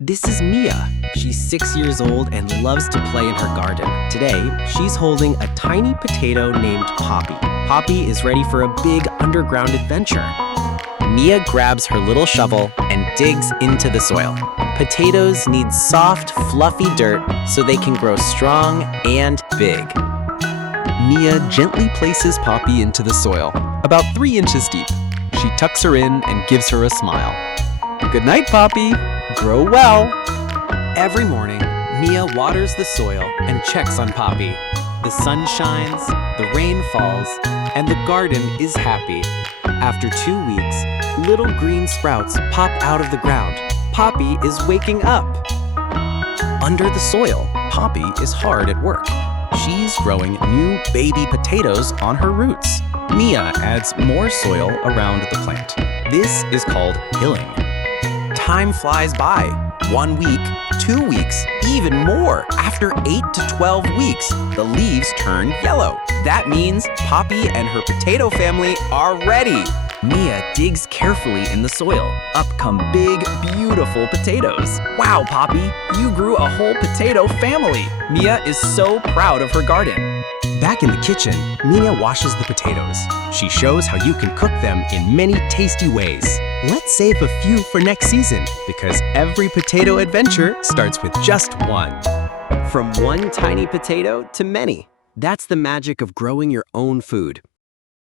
This is Mia. She's 6 years old and loves to play in her garden. Today, she's holding a tiny potato named Poppy. Poppy is ready for a big underground adventure. Mia grabs her little shovel and digs into the soil. Potatoes need soft, fluffy dirt so they can grow strong and big. Mia gently places Poppy into the soil, about 3 inches deep. She tucks her in and gives her a smile. Good night, Poppy. Grow well. Every morning, Mia waters the soil and checks on Poppy. The sun shines, the rain falls, and the garden is happy. After 2 weeks, little green sprouts pop out of the ground. Poppy is waking up. Under the soil, Poppy is hard at work. She's growing new baby potatoes on her roots. Mia adds more soil around the plant. This is called hilling. Time flies by. 1 week, 2 weeks, even more. After 8 to 12 weeks, the leaves turn yellow. That means Poppy and her potato family are ready. Mia digs carefully in the soil. Up come big, beautiful potatoes. Wow, Poppy, you grew a whole potato family. Mia is so proud of her garden. Back in the kitchen, Mia washes the potatoes. She shows how you can cook them in many tasty ways. Let's save a few for next season, because every potato adventure starts with just one. From one tiny potato to many. That's the magic of growing your own food.